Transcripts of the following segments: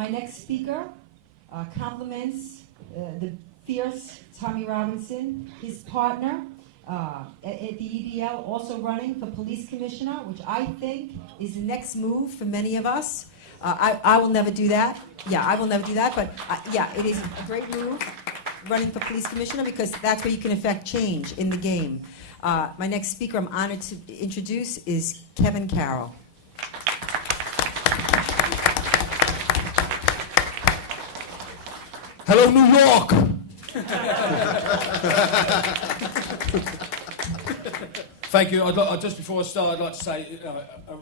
My next speaker compliments the fierce Tommy Robinson, his partner at the EDL, also running for police commissioner, which I think is the next move for many of us. I will never do that. Yeah, I will never do that, but yeah, it is a great move, running for police commissioner, because that's where you can affect change in the game. My next speaker I'm honored to introduce is Kevin Carroll. Hello, New York! Thank you. Just before I start, I'd like to say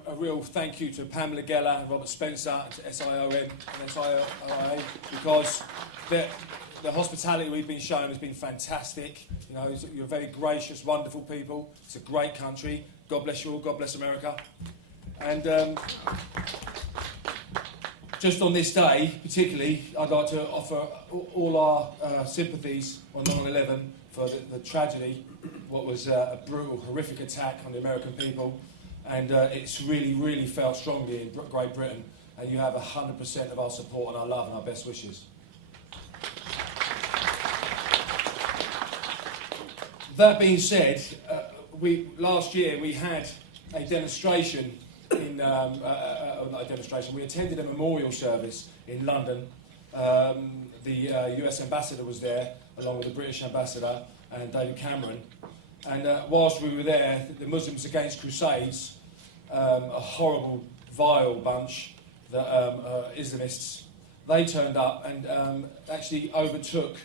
a real thank you to Pamela Geller and Robert Spencer, to SIOM and SIOA, because the hospitality we've been shown has been fantastic. You know, you're very gracious, wonderful people. It's a great country. God bless you all. God bless America. And just on this day, particularly, I'd like to offer all our sympathies on 9/11 for the tragedy, what was a brutal, horrific attack on the American people. And it's really, really felt strongly in Great Britain. And you have 100% of our support and our love and our best wishes. That being said, last year we had a demonstration not a demonstration, we attended a memorial service in London. The US ambassador was there, along with the British ambassador and David Cameron. And whilst we were there, the Muslims Against Crusades, a horrible, vile bunch, the Islamists, they turned up and actually overtook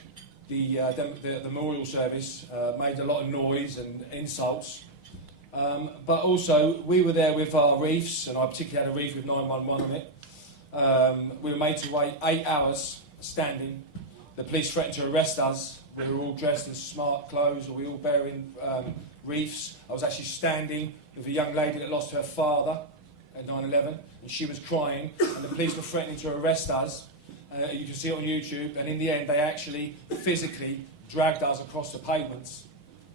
the memorial service, made a lot of noise and insults. But also, we were there with our reefs, and I particularly had a reef with 911 on it. We were made to wait 8 hours standing. The police threatened to arrest us. We were all dressed in smart clothes, or we were all bearing reefs. I was actually standing with a young lady that lost her father at 9/11, and she was crying, and the police were threatening to arrest us. You can see it on YouTube, and in the end, they actually physically dragged us across the pavements,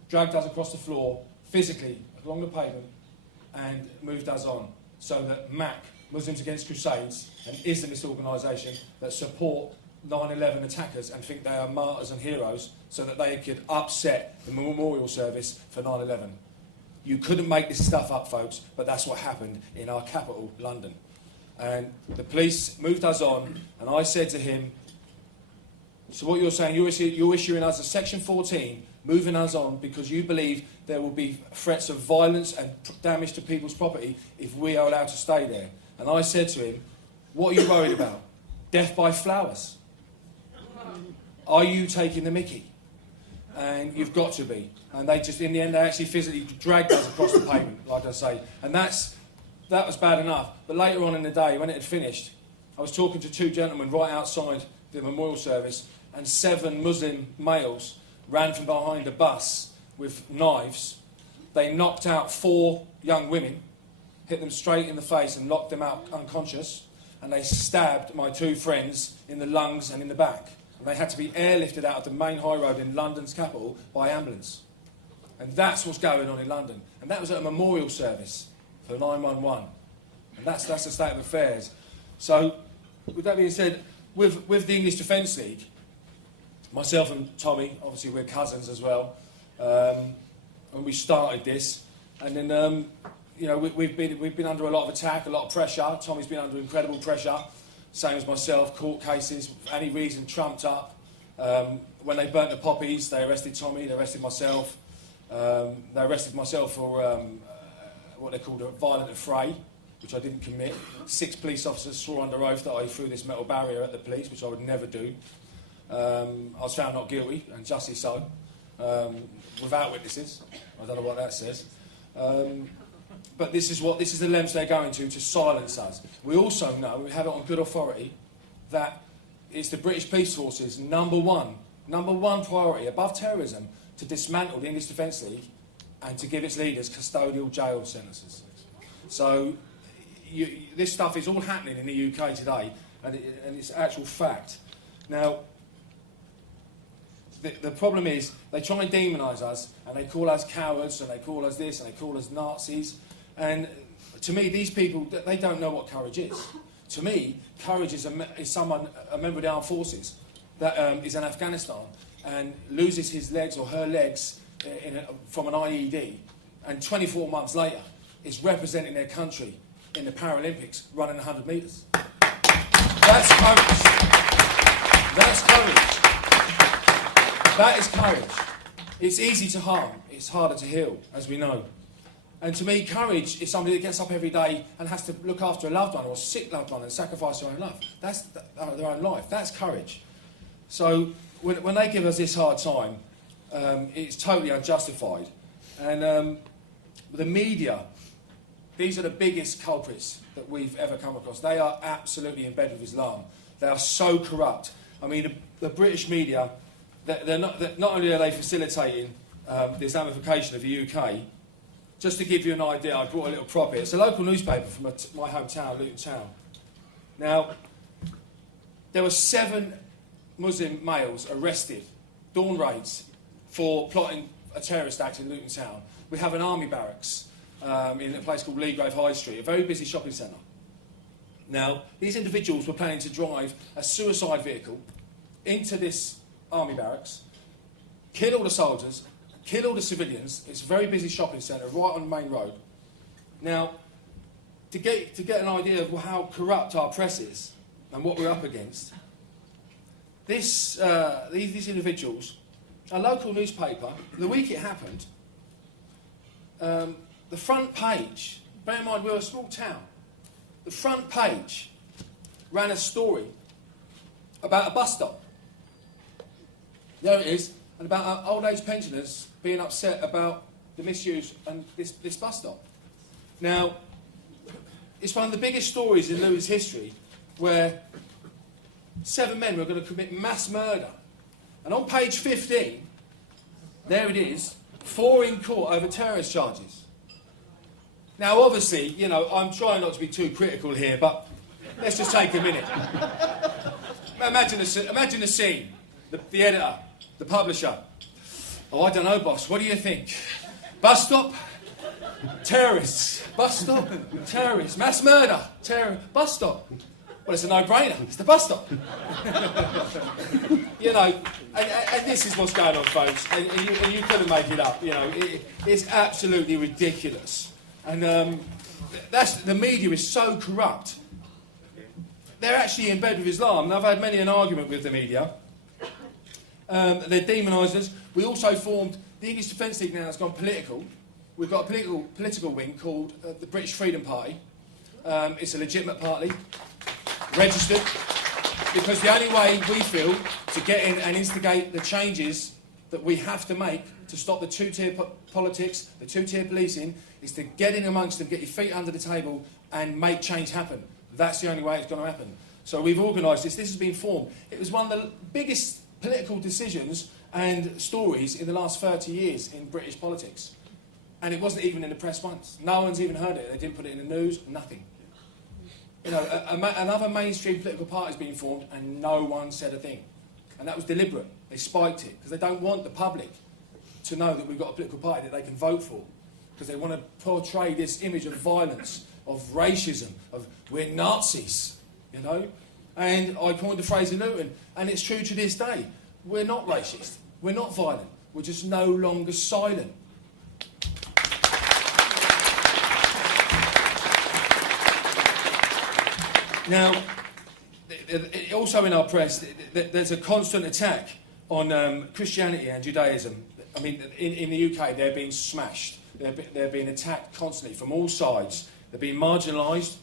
dragged us across the floor, physically along the pavement, and moved us on, so that MAC, Muslims Against Crusades, an Islamist organisation that support 9/11 attackers and think they are martyrs and heroes, so that they could upset the memorial service for 9/11. You couldn't make this stuff up, folks, but that's what happened in our capital, London. And the police moved us on, and I said to him, so what you're saying, you're issuing us a Section 14, moving us on because you believe there will be threats of violence and damage to people's property if we are allowed to stay there. And I said to him, what are you worried about? Death by flowers? Are you taking the mickey? And you've got to be. And they just, in the end, they actually physically dragged us across the pavement, like I say. And that was bad enough. But later on in the day, when it had finished, I was talking to two gentlemen right outside the memorial service, and 7 Muslim males ran from behind a bus with knives. They knocked out 4 young women, hit them straight in the face and knocked them out unconscious, and they stabbed my 2 friends in the lungs and in the back. And they had to be airlifted out of the main high road in London's capital by ambulance. And that's what's going on in London. And that was at a memorial service for 911. And that's the state of affairs. So, with that being said, with the English Defence League, myself and Tommy, obviously we're cousins as well, and we started this, and then you know we've been under a lot of attack, a lot of pressure. Tommy's been under incredible pressure, same as myself. Court cases, for any reason, trumped up. When they burnt the poppies, they arrested Tommy. They arrested myself. They arrested myself for what they called a violent affray, which I didn't commit. 6 police officers swore under oath that I threw this metal barrier at the police, which I would never do. I was found not guilty, and justly so, without witnesses. I don't know what that says. But this is the lengths they're going to silence us. We also know, we have it on good authority, that it's the British Police Force's number one priority, above terrorism, to dismantle the English Defence League and to give its leaders custodial jail sentences. So this stuff is all happening in the UK today, and it's actual fact. Now, the problem is they try and demonise us, and they call us cowards, and they call us this, and they call us Nazis. And to me, these people, they don't know what courage is. To me, courage is someone, a member of the armed forces, that is in Afghanistan and loses his legs or her legs from an IED, and 24 months later is representing their country in the Paralympics running 100 metres. That's courage. That's courage. That is courage. It's easy to harm, it's harder to heal, as we know. And to me, courage is somebody that gets up every day and has to look after a loved one or a sick loved one and sacrifice their own life. That's their own life. That's courage. So when they give us this hard time, it's totally unjustified. And the media, these are the biggest culprits that we've ever come across. They are absolutely in bed with Islam. They are so corrupt. I mean, the British media, not only are they facilitating the Islamification of the UK. Just to give you an idea, I brought a little prop here. It's a local newspaper from my hometown, Luton Town. Now, there were 7 Muslim males arrested, dawn raids, for plotting a terrorist act in Luton Town. We have an army barracks in a place called Leagrave High Street, a very busy shopping centre. Now, these individuals were planning to drive a suicide vehicle into this army barracks, kill all the soldiers, kill all the civilians. It's a very busy shopping centre right on the main road. Now, to get an idea of how corrupt our press is and what we're up against, these individuals, a local newspaper, the week it happened, the front page, bear in mind we're a small town, the front page ran a story about a bus stop. There it is, and about old age pensioners being upset about the misuse and this bus stop. Now, it's one of the biggest stories in Luton's history where 7 men were going to commit mass murder. And on page 15, there it is, 4 in court over terrorist charges. Now, obviously, you know, I'm trying not to be too critical here, but let's just take a minute. Imagine the scene, the editor, the publisher. Oh, I don't know, boss. What do you think? Bus stop? Terrorists. Bus stop? Terrorists. Mass murder? Bus stop? Well, it's a no-brainer. It's the bus stop. You know, and this is what's going on, folks. And you couldn't make it up. You know, it's absolutely ridiculous. And the media is so corrupt. They're actually in bed with Islam. And I've had many an argument with the media. They're demonisers. We also formed, the English Defence League now has gone political. We've got a political wing called the British Freedom Party. It's a legitimate party, registered, because the only way we feel to get in and instigate the changes that we have to make to stop the two-tier politics, the two-tier policing, is to get in amongst them, get your feet under the table and make change happen. That's the only way it's going to happen. So we've organised this. This has been formed. It was one of the biggest political decisions and stories in the last 30 years in British politics. And it wasn't even in the press once. No one's even heard it. They didn't put it in the news, nothing. You know, another mainstream political party's been formed and no one said a thing. And that was deliberate. They spiked it because they don't want the public to know that we've got a political party that they can vote for. Because they want to portray this image of violence, of racism, of we're Nazis, you know. And I coined the phrase in Luton, and it's true to this day. We're not racist. We're not violent. We're just no longer silent. Now, also in our press, there's a constant attack on Christianity and Judaism. I mean, in the UK, they're being smashed. They're being attacked constantly from all sides. They're being marginalised.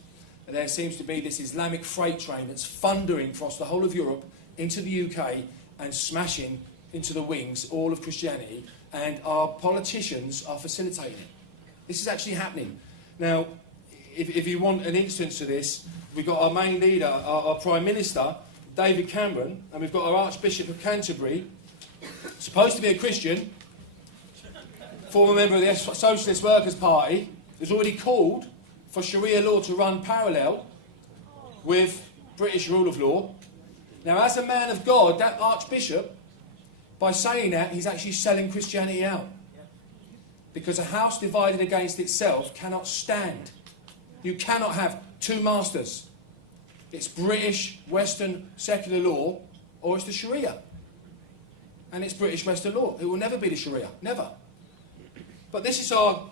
There seems to be this Islamic freight train that's thundering across the whole of Europe into the UK and smashing into the wings all of Christianity, and our politicians are facilitating it. This is actually happening. Now, if you want an instance of this, we've got our main leader, our Prime Minister, David Cameron, and we've got our Archbishop of Canterbury, supposed to be a Christian, former member of the Socialist Workers' Party, who's already called for Sharia law to run parallel with British rule of law. Now, as a man of God, that Archbishop, by saying that, he's actually selling Christianity out. Because a house divided against itself cannot stand. You cannot have two masters. It's British, Western, secular law, or it's the Sharia. And it's British, Western law. It will never be the Sharia. Never. But this is our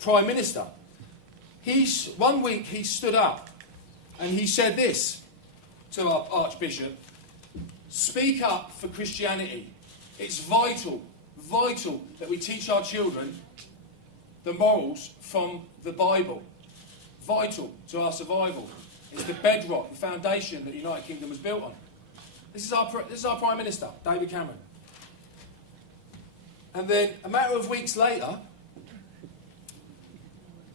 Prime Minister. One week he stood up and he said this to our Archbishop: speak up for Christianity. It's vital that we teach our children the morals from the Bible. Vital to our survival. It's the bedrock, the foundation that the United Kingdom was built on. This is our Prime Minister, David Cameron. And then, a matter of weeks later,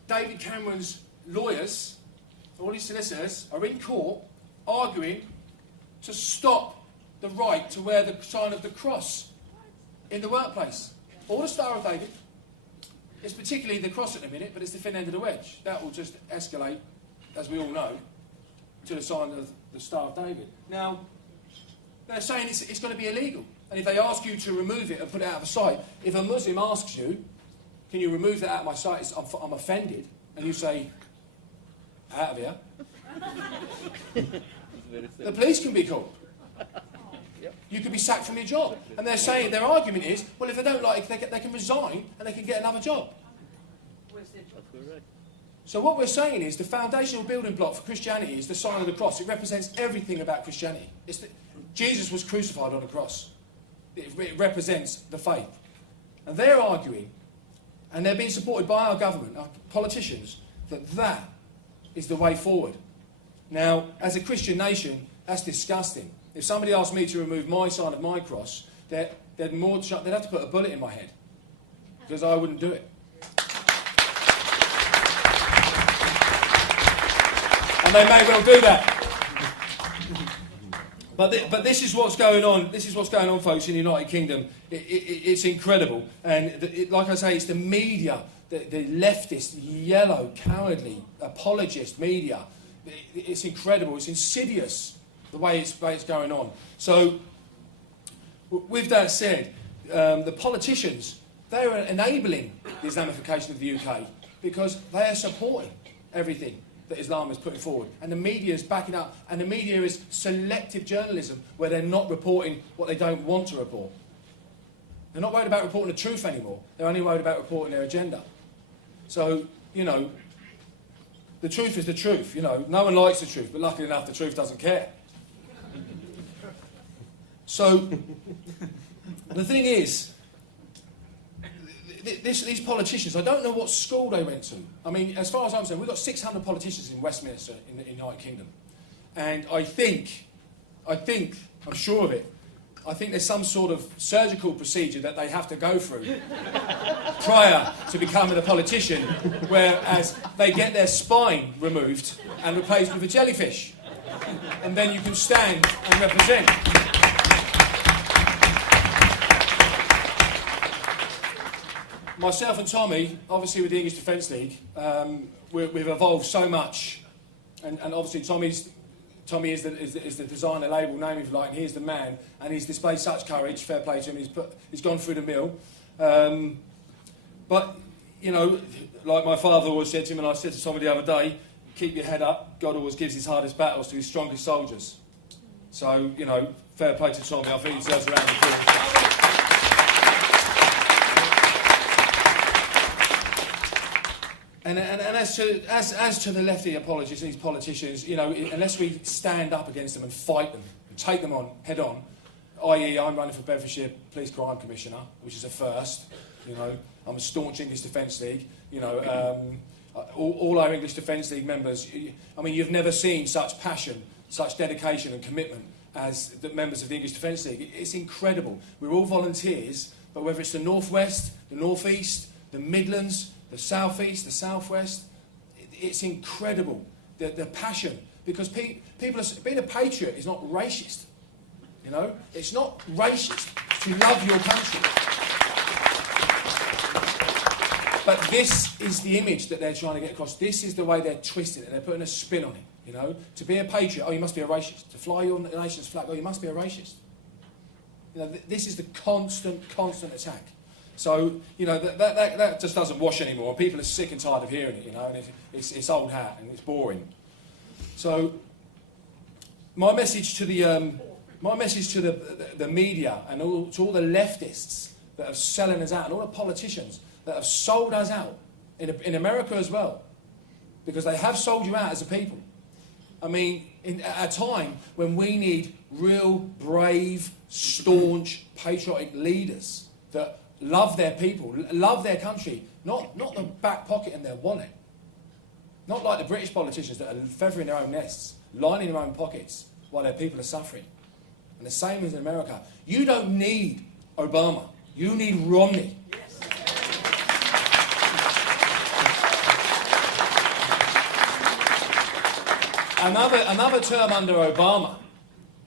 David Cameron's lawyers, all his solicitors, are in court arguing to stop the right to wear the sign of the cross in the workplace. Or the Star of David. It's particularly the cross at the minute, but it's the thin end of the wedge. That will just escalate, as we all know, to the sign of the Star of David. Now, they're saying it's going to be illegal. And if they ask you to remove it and put it out of sight, if a Muslim asks you, can you remove that out of my sight, I'm offended, and you say, out of here, the police can be called. You could be sacked from your job. And they're saying, their argument is, well, if they don't like it, they can resign and they can get another job. So what we're saying is the foundational building block for Christianity is the sign of the cross. It represents everything about Christianity. Jesus was crucified on the cross. It represents the faith. And they're arguing, and they're being supported by our government, our politicians, that is the way forward. Now, as a Christian nation, that's disgusting. If somebody asked me to remove my sign of my cross, they'd have to put a bullet in my head, because I wouldn't do it. And they may well do that. But this is what's going on. This is what's going on, folks, in the United Kingdom. It's incredible. And like I say, it's the media, the leftist, yellow, cowardly, apologist media. It's incredible. It's insidious the way it's going on. So, with that said, the politicians, they are enabling the Islamification of the UK because they are supporting everything that Islam is putting forward. And the media is backing up. And the media is selective journalism where they're not reporting what they don't want to report. They're not worried about reporting the truth anymore. They're only worried about reporting their agenda. So, the truth is the truth. No one likes the truth, but luckily enough, the truth doesn't care. So, the thing is, these politicians, I don't know what school they went to. I mean, as far as I'm concerned, we've got 600 politicians in Westminster, in the United Kingdom. And I think, I'm sure of it, I think there's some sort of surgical procedure that they have to go through prior to becoming a politician, whereas they get their spine removed and replaced with a jellyfish. And then you can stand and represent. Myself and Tommy, obviously with the English Defence League, we've evolved so much, and obviously Tommy is the designer, label, name if you like, and he's the man, and he's displayed such courage, fair play to him, he's gone through the mill. But, like my father always said to him, and I said to Tommy the other day, keep your head up, God always gives his hardest battles to his strongest soldiers. So, fair play to Tommy, I think he deserves a round of applause. And as to the lefty apologists, these politicians, unless we stand up against them and fight them, and take them on head on, i.e. I'm running for Bedfordshire Police Crime Commissioner, which is a first. I'm a staunch English Defence League. All our English Defence League members. You've never seen such passion, such dedication and commitment as the members of the English Defence League. It's incredible. We're all volunteers, but whether it's the North West, the North East, the Midlands, the South East, the South West, it's incredible, the passion. Because people being a patriot is not racist. It's not racist to love your country. But this is the image that they're trying to get across. This is the way they're twisting it. They're putting a spin on it. To be a patriot, oh, you must be a racist. To fly your nation's flag, oh, you must be a racist. This is the constant attack. So, that just doesn't wash anymore. People are sick and tired of hearing it, and it's old hat and it's boring. So, my message to the media and to all the leftists that are selling us out, and all the politicians that have sold us out, in America as well, because they have sold you out as a people. I mean, at a time when we need real, brave, staunch, patriotic leaders that love their people, love their country, not the back pocket in their wallet. Not like the British politicians that are feathering their own nests, lining their own pockets while their people are suffering. And the same as in America. You don't need Obama. You need Romney. Another term under Obama,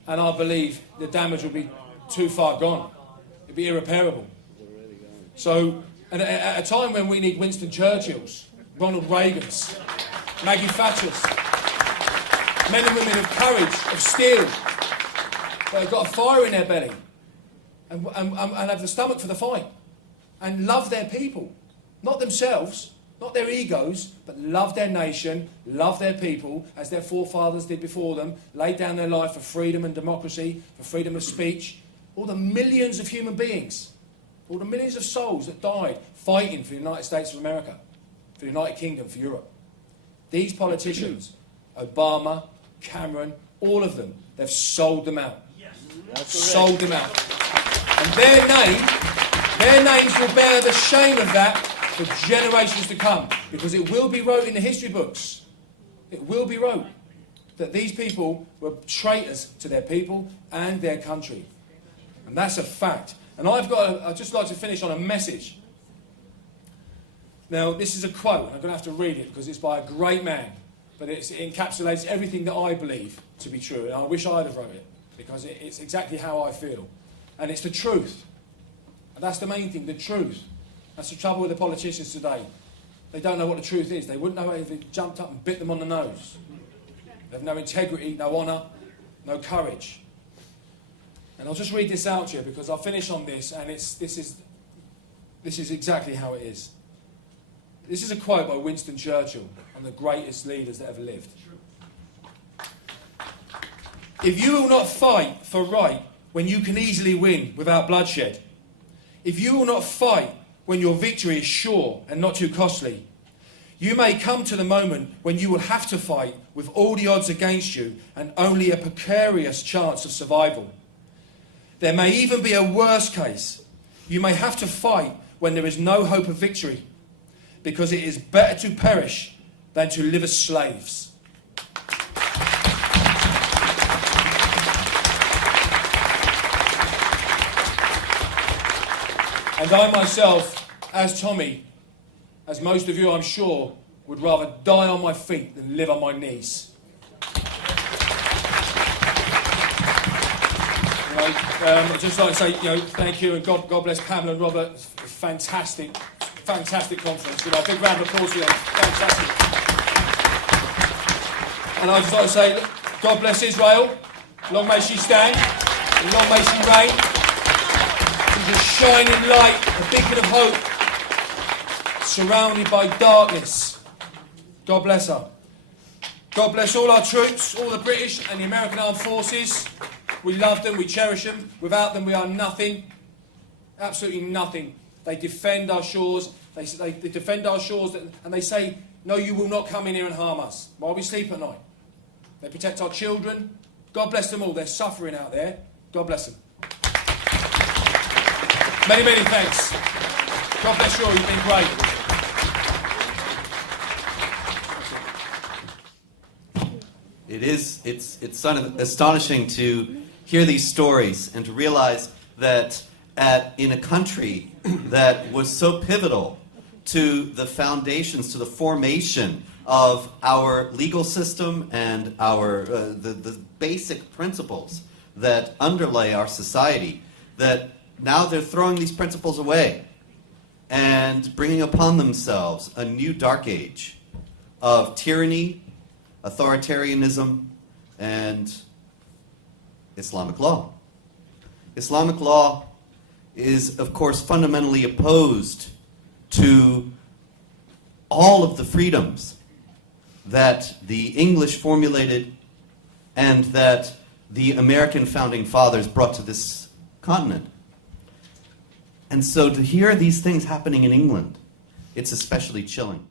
and I believe the damage will be too far gone. It'll be irreparable. So, and at a time when we need Winston Churchills, Ronald Reagans, Maggie Thatchers, men and women of courage, of steel, that have got a fire in their belly and have the stomach for the fight and love their people, not themselves, not their egos, but love their nation, love their people, as their forefathers did before them, laid down their life for freedom and democracy, for freedom of speech. All the millions of human beings, all the millions of souls that died fighting for the United States of America, for the United Kingdom, for Europe. These politicians, Obama, Cameron, all of them, they've sold them out. Sold them out. And their names will bear the shame of that for generations to come, because it will be wrote in the history books. It will be wrote that these people were traitors to their people and their country. And that's a fact. And I'd just like to finish on a message. Now, this is a quote, and I'm going to have to read it because it's by a great man, but it encapsulates everything that I believe to be true, and I wish I'd have wrote it, because it's exactly how I feel. And it's the truth. And that's the main thing, the truth. That's the trouble with the politicians today. They don't know what the truth is. They wouldn't know it if it jumped up and bit them on the nose. They have no integrity, no honour, no courage. And I'll just read this out to you, because I'll finish on this, and this is exactly how it is. This is a quote by Winston Churchill, one of the greatest leaders that ever lived. If you will not fight for right when you can easily win without bloodshed, if you will not fight when your victory is sure and not too costly, you may come to the moment when you will have to fight with all the odds against you and only a precarious chance of survival. There may even be a worse case. You may have to fight when there is no hope of victory, because it is better to perish than to live as slaves. And I myself, as Tommy, as most of you I'm sure, would rather die on my feet than live on my knees. I'd just like to say, thank you, and God bless Pamela and Robert. It's a fantastic conference. A big round of applause for them. Fantastic. And I'd just like to say, God bless Israel. Long may she stand, and long may she reign. She's a shining light, a beacon of hope, surrounded by darkness. God bless her. God bless all our troops, all the British and the American Armed Forces. We love them, we cherish them. Without them, we are nothing. Absolutely nothing. They defend our shores. They defend our shores, and they say, no, you will not come in here and harm us while we sleep at night. They protect our children. God bless them all. They're suffering out there. God bless them. Many, many thanks. God bless you all. You've been great. It's astonishing to hear these stories and to realize that in a country that was so pivotal to the foundations, to the formation of our legal system and our the basic principles that underlay our society, that now they're throwing these principles away and bringing upon themselves a new dark age of tyranny, authoritarianism, and Islamic law. Islamic law is, of course, fundamentally opposed to all of the freedoms that the English formulated and that the American founding fathers brought to this continent. And so to hear these things happening in England, it's especially chilling.